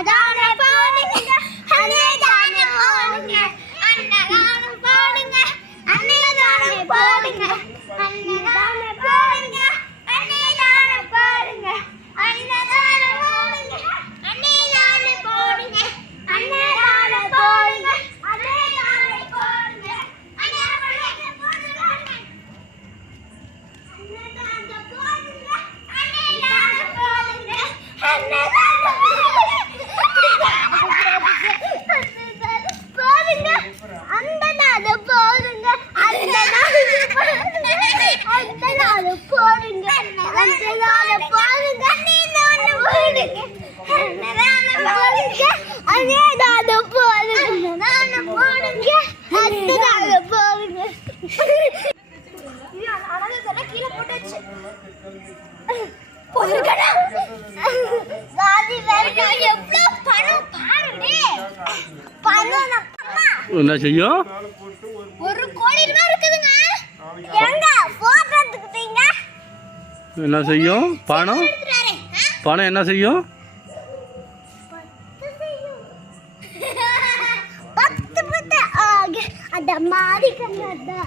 அன்னதானம் போடுங்க அன்னதானம் போடுங்க அன்னதானம் போடுங்க அன்னதானம் போடுங்க அன்னதானம் போடுங்க அன்னதானம் போடுங்க என்ன செய்யும்? ஒரு கோடி ரூபாய் இருக்குதுங்க. எங்க போட்டோ எடுத்துக்கிட்டீங்க என்ன செய்யும்? பணம்? பணம் என்ன செய்யும்? பத்து பத்து ஆக அந்த மாதிரி